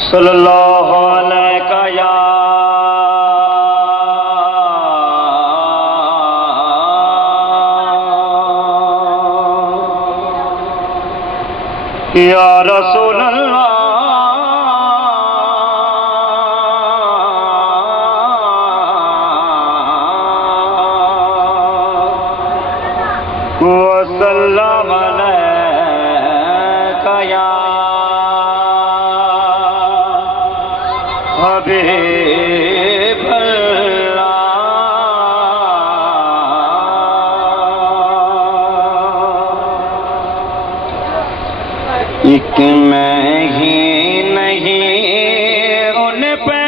صلی اللہ علیہ یا رسول اللہ وسلم علیک یا حبیب اللہ ایک میں ہی نہیں ان پہ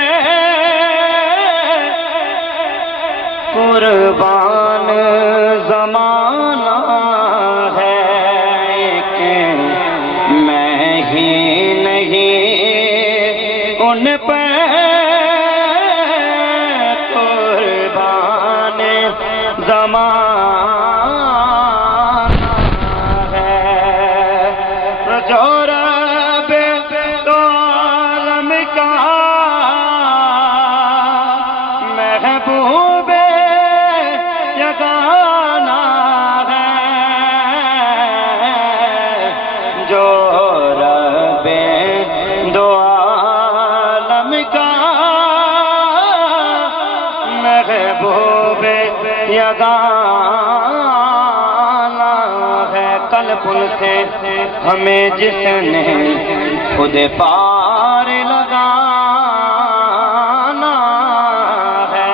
قربان زمانہ ہے ایک میں ہی نہیں ان پہ قربان زمانہ ہے جو رب تو عالم کا محبوب یگانہ ہے جو رب دو عالم کا محبوب یگانہ ہے کل پل سے ہمیں جس نے خود پار لگانا ہے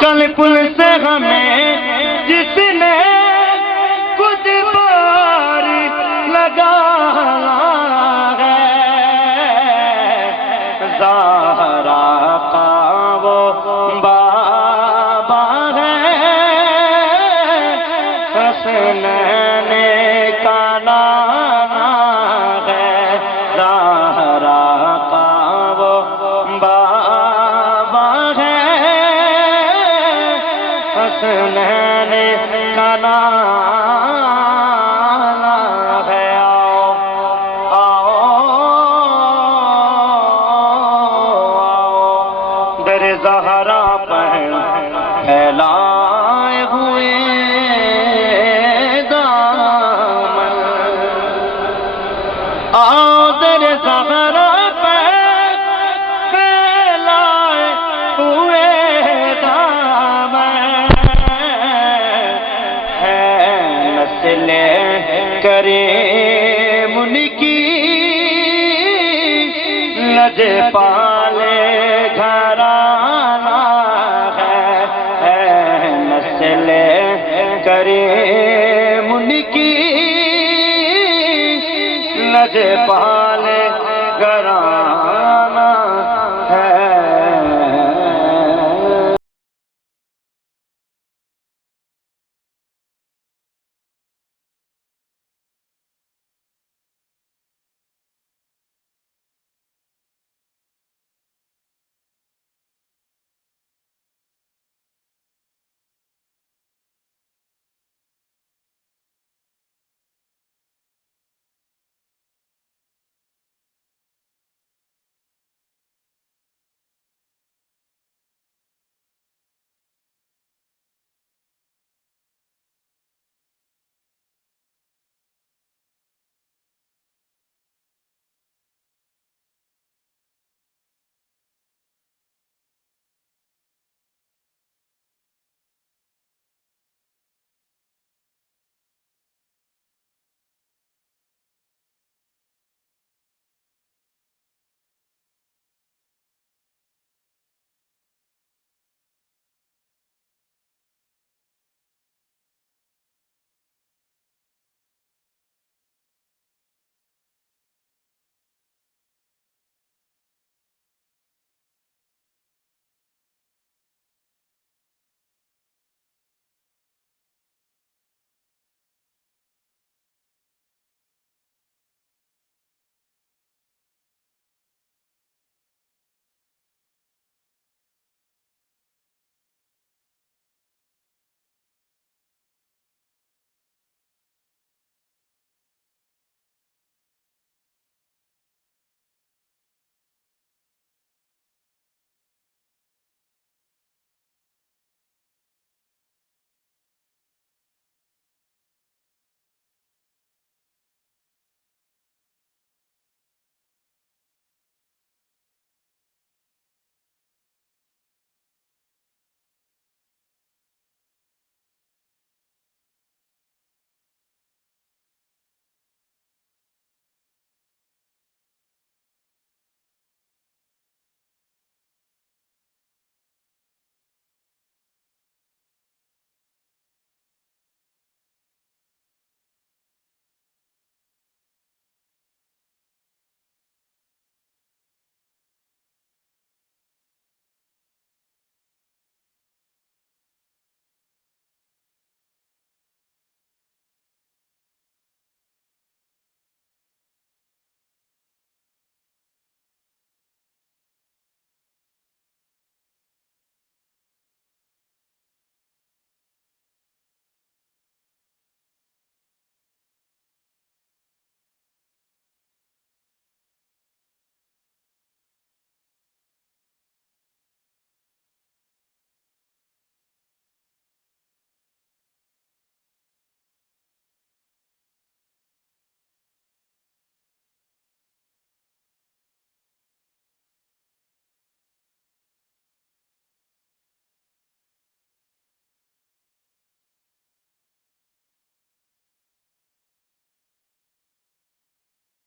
کل پل سے ہمیں جس نے خود پار لگانا ہے زہرا کا وہ بابا ہے حسنین کا نانا ہے زہرا کا وہ بابا ہے حسنین کا نانا ہے آؤ در زہرا پر پھیلائے ہوئے دامن آؤ در زہرا پر پھیلائے ہوئے دامن ہے نسل کریم ان کی لج پالے گھرانہ ہے نسل کریم ان کی لج پال